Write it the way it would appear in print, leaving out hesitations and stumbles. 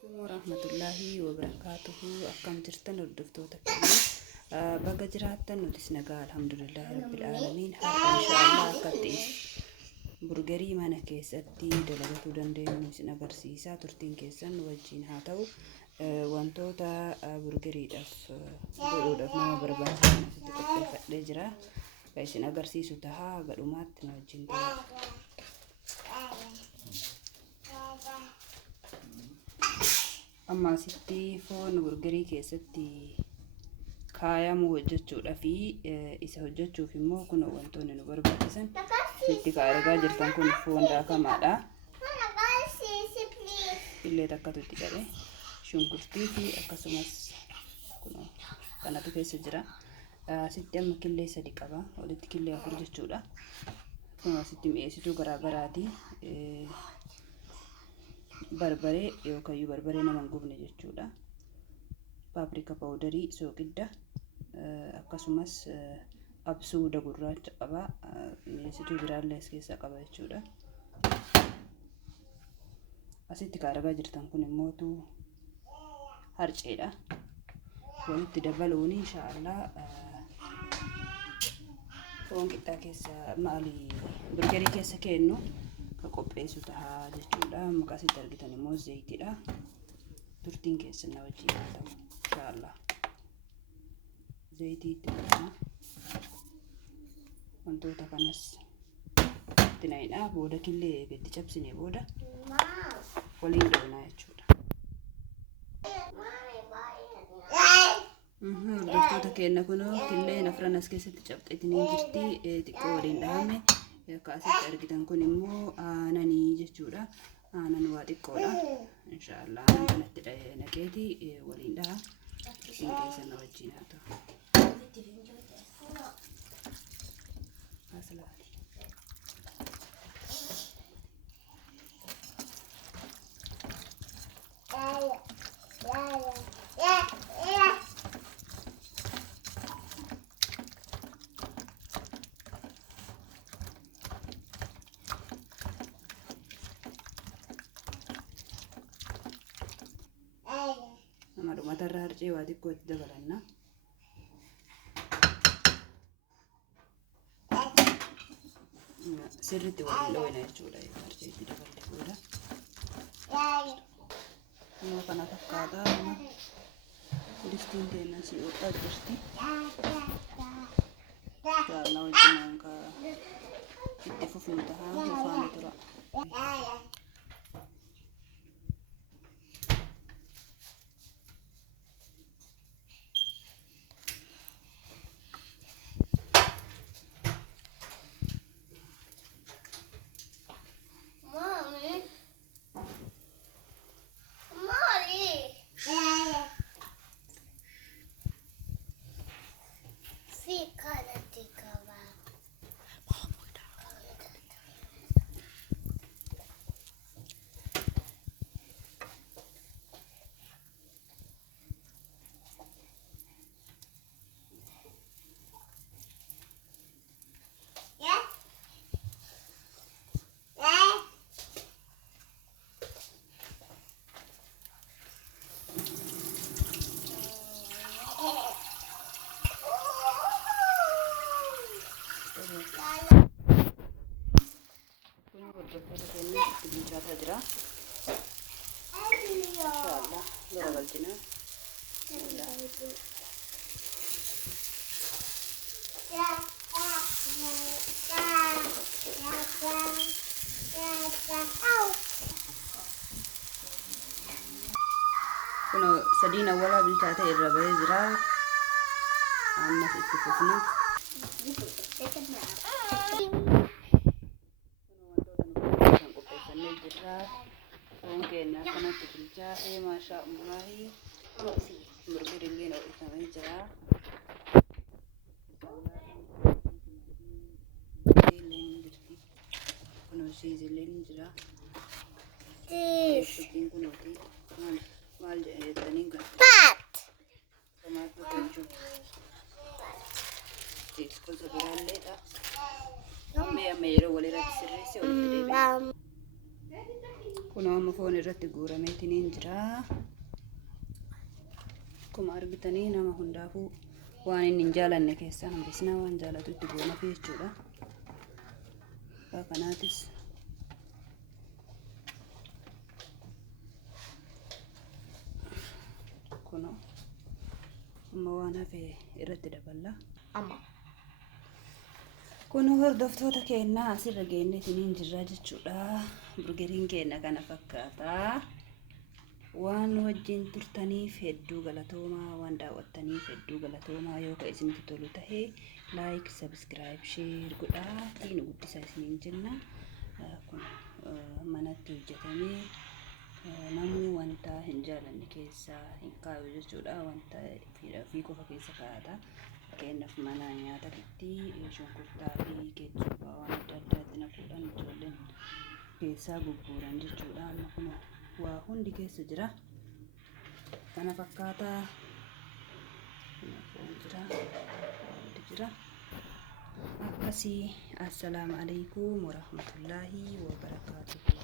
Assalamualaikum warahmatullahi wabarakatuh. Akkam jirtan hordoftoota keenya. Baga jiraattan nutis nagaa alhamdulillahi rabbil alamin. Har'a inshaallah akkatti burgerii mana keessatti dalagachuu dandeenyu isin agarsiisa. Turtiin keessan wajjin haa ta'u. Wantoota burgeriidhaaf godhuudhaaf nama barbaachisan asitti qopheeffadhee jira. Isin agarsiisu tahaa gadhumaatti nu wajjin ta'a. Amma asitti foon burgerii keessatti kaayamu hojjechuudha fi isa hojjechuuf immoo kun wantoonni nu barbaachisan itti argaa jirtan kun foon daakamaadha. Illee takkatu itti qabe shunkurtii fi akkasumas kun kanatu keessa jira. Asitti amma killee 3 qaba. Walitti killee 4 jechuudha. Kun asitti mi'eessituu garaa garaati. Barbaree yookaan barbaree nama gubne jechuudha. Paprika powderii soogidda akkasumas absuuda gurraacha qaba. Mi'eessituu biraallee as keessaa qaba jechuudha. Asitti argaa jirtan kun immoo harceedha. Walitti dabaluun inshaallah foon qixxaa keessa burgerii keessa kennu qopheessu tahaa jechuudha. Maqaa asitti argitan immoo zayitiidha. Turtiin keessa na wajjin haa ta'u inshaallah. Zayitii itti godhama. Wantoota kanas itti naqna. Booda killee itti cabsine booda waliin dhoofna jechuudha. Hordoftoota keenya kunoo killeen afran as keessatti cabxeetiniin jirti. Xiqqoo waliin dhahame. Akka asitti argitan kun immoo aananii jechuudha. Aanan waa xiqqoodha. Inshaallah aanan kanatti naqeeti waliin dhaha. Isin keessa na wajjin haa ta'u. Matarra harcee waa xiqqoo itti dabalanna. Sirriitti waliin dhoofna jechuudha. Harcee itti daballe booda. Immoo kana fakkaata. Distiin teenya si oodhaa jirti. Jaalala wajjin itti fufnu tahaa faana tura. Inshaallah gara galchina. Kun sadiin awwala bilchaatee irra bahee jira. Ammas itti fufna. Foon keenya akkanatti bilchaatee maashaa Allahi burgeriin hojjetamee jira. Kun shiizillee ni jira. Shubbiin kunuuti maal jettanii gaafatu? Tomaatoo kechup. Gosa biraalleedha. Amma yeroo walirratti sirreessee walitti deebi'e. kunoo amma foon irratti guurameetiniin jira. Akkuma argitanii nama hundaafuu waan inni hin jaalanne keessaa hambisnaa waan jaalatu itti goonafi jechuudha. Kanaatis kunoo amma waan hafe irratti daballa. Kunoo hordoftoota keenyaa asirra geenneetiniin jirra jechuudha. Burgeriin keenya kana fakkaata. Waan wajjin turtaniif hedduu galatoomaa, waan daawwattaniif hedduu galatoomaa. Yoo ka isinitti tolu tahee like, subscribe, share godhaa. Tiin guddisaa isiniin jenna. Kun manatti hojjetamee namuu wanta hin jaalanne keessaa hin kaayu jechuudha. Wanta fi qofa keessa kaa'ata. Fakkeenyaaf mana nyaataatti shunkurtaa fi keechupaa waan adda addaatti naquudhaan ijoolleen keessaa gurguran jechuudha. Amma kun waa hundi keessa jira. Kana fakkaata jira. Akkasii. Assalaamu alaykum warahmatullaahi wabarakaatuh.